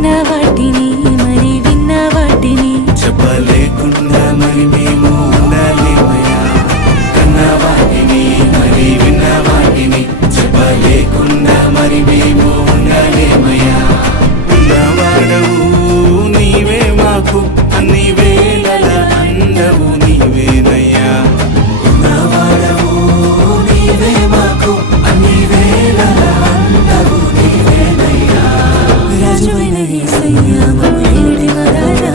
కన్న వాటిని మరి విన్న వాటిని చెప్పలేకుండా మరి మేము ఉండలేమయ్యా. కన్న వాటిని మరి విన్న వాటిని చెప్పలేకుండా మరి మేము ఉండలేమయ్యా. ఉన్నవాడవు నీవే మాకు అన్ని వేళల అండవు నీవేనయ్యా. ఉన్నవాడవు నీవే మాకు అన్ని వేళల అండవు నీవేనయ్యా. రాజువైన యేసయ్యా మమ్మేటి వరారా